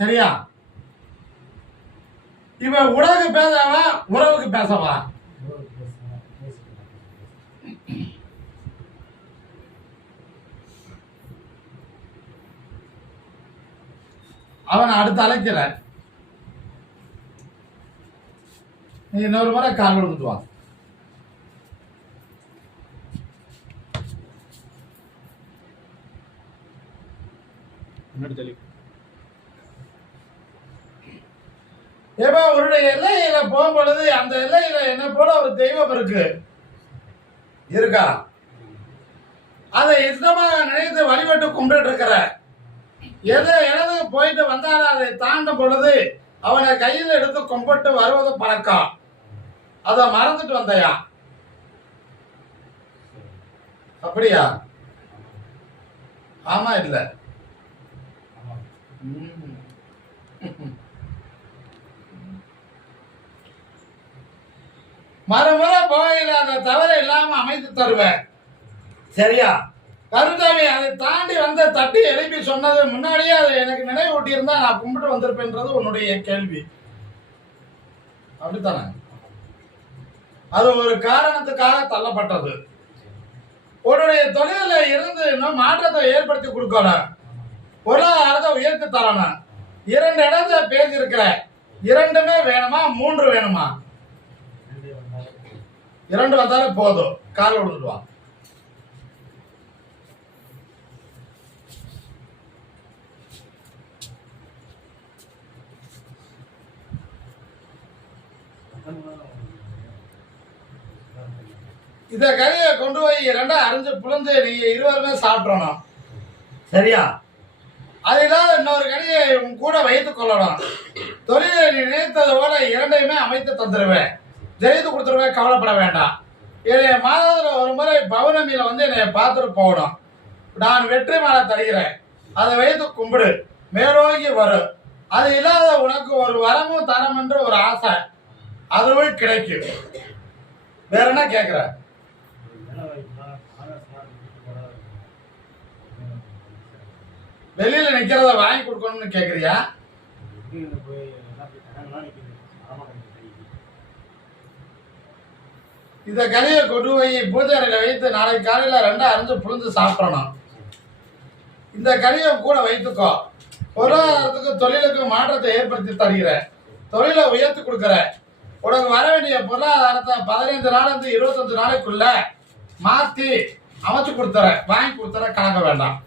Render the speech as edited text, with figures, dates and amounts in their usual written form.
சரியா? இவன் உலகு பேசவா உறவுக்கு பேசவா? அவன் அடுத்து அழைக்கிற நீ இன்னொரு முறை கால் கொடுத்துட்டு வா. உன்னுடைய எல்லையில போகும் பொழுது அந்த எல்லையில என்ன போல ஒரு தெய்வம் இருக்கா? அதை இஷ்டமாக நினைத்து வழிபட்டு கும்பிட்டு இருக்கிற எனது போயிட்டு வந்தாலும் அதை தாண்டும் பொழுது அவனை கையில் எடுத்து கும்பிட்டு வருவது பழக்கம். அதை மறந்துட்டு வந்தையா? அப்படியா? ஆமா இல்ல மறுமுறை போகையில் அந்த தவறை இல்லாம அமைத்து தருவேன். சரியா? கருதாமி அதை தாண்டி வந்து தட்டி எழுப்பி சொன்னது முன்னாடியே அதை எனக்கு நினைவூட்டி இருந்தா நான் கும்பிட்டு வந்திருப்பேன்றது உன்னுடைய கேள்வி. அப்படித்தானே? அது ஒரு காரணத்துக்காக தள்ளப்பட்டது. உன்னுடைய தொழில இருந்து இன்னும் மாற்றத்தை ஏற்படுத்தி கொடுக்கணும். பொருளாதாரத்தை உயர்த்தி தரணும். 2 இடத்துல பேசியிருக்கிற 2மே வேணுமா 3 வேணுமா? 2 வந்தாலும் போதும். கால் விழுந்துடுவான். இத கறியை கொண்டு போய் 2 அரிஞ்சு புலந்து நீங்க 20 சாப்பிடணும். சரியா? அது இல்லாத இன்னொரு கனியை உன் கூட வைத்துக் கொள்ளணும். தொழிலை நீ நினைத்தது போல 2யுமே அமைத்து தந்துருவேன். ஜெயித்து கொடுத்துருவேன். கவலைப்பட வேண்டாம். என்னைய மாதத்துல ஒரு முறை பௌர்ணமியில வந்து என்னைய பார்த்துட்டு போகணும். நான் வெற்றி மாலை தருகிறேன். அதை வைத்து கும்பிடு. மேலோங்கி வரும். அது இல்லாத உனக்கு ஒரு வரமும் தரம் என்று ஒரு ஆசை, அதுவும் கிடைக்கும். வேற என்ன கேட்கிற? வெளியில நிக்கிறத வாங்கி கொடுக்கணும்னு கேக்குறியா? இத கறியை கொண்டு போய் பூஜை அறையில வைத்து நாளைக்கு காலையில 2 அரிஞ்சு புழுந்து சாப்பிடணும். இந்த கறியை கூட வைத்துக்கோ. பொருளாதாரத்துக்கு தொழிலுக்கு மாற்றத்தை ஏற்படுத்தி தருகிற, தொழிலை உயர்த்தி கொடுக்கிற, உனக்கு வர வேண்டிய பொருளாதாரத்தை 15 நாளிலிருந்து 25 நாளைக்குள்ள மாத்தி அமைச்சு கொடுத்துற, வாங்கி கொடுத்துற, கலக்க வேண்டாம்.